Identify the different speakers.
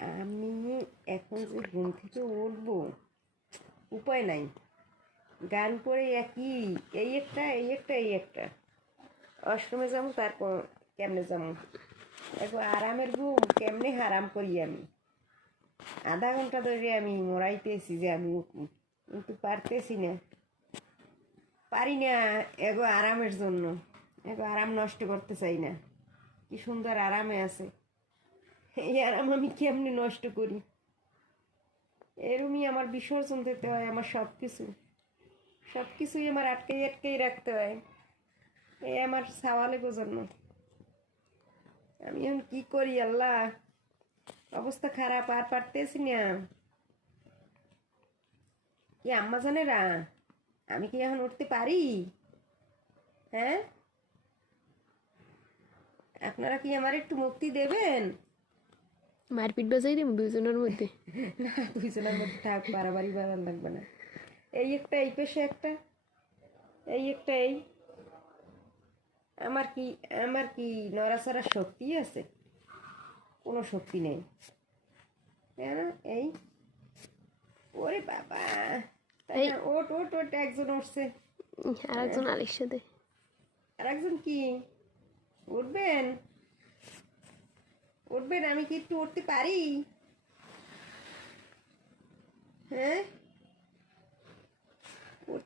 Speaker 1: আমি এখন যে ঘুম থেকে উঠবো, উপায় নাই। গান করে একই, এই একটা এই একটা এই একটা। অষ্টমে যাব, তারপর কেমনে যাব? এখন আরামের ঘুম, কেমনে হারাম করি আমি? আধা ঘণ্টা ধরে আমি মরাইতেছি যে আমি উঠবো। কিন্তু পারতেছি না। পারি না এগো আরামের জন্য। এগো আরাম নষ্ট করতে চাই না। কি সুন্দর আরামে আছে। এই আরাম আমি কেমনে নষ্ট করি? এরমই আমার বিসর্জন দিতে হয়, আমার সব কিছু সব কিছুই আমার আটকাই আটকেই রাখতে হয়। এই আমার সাওয়ালে জন্য আমি এখন কি করি, আল্লাহ? অবস্থা খারাপ, আর পারতেছি না। কি আম্মা জানেরা, আমি কি এখন উঠতে পারি? হ্যাঁ? আপনারা কি আমার একটু মুক্তি দেবেন?
Speaker 2: মারপিট বাজাই দিব দুজনের মধ্যে।
Speaker 1: না দুইজনের মধ্যে থাক বাড়াবাড়ি বাড়ান লাগবে না। এই একটা এই পেশে একটা এই একটা এই। আমার কি আমার কি নড়াচড়ার শক্তি আছে? কোনো শক্তি নেই। কেন? এই। ওরে বাবা। তাই ওট ওট ওট একজন উঠছে।
Speaker 2: আর একজন আলের সাথে
Speaker 1: আর একজন কি? উঠবেন? উঠবেন আমি কি একটু উঠতে পারি?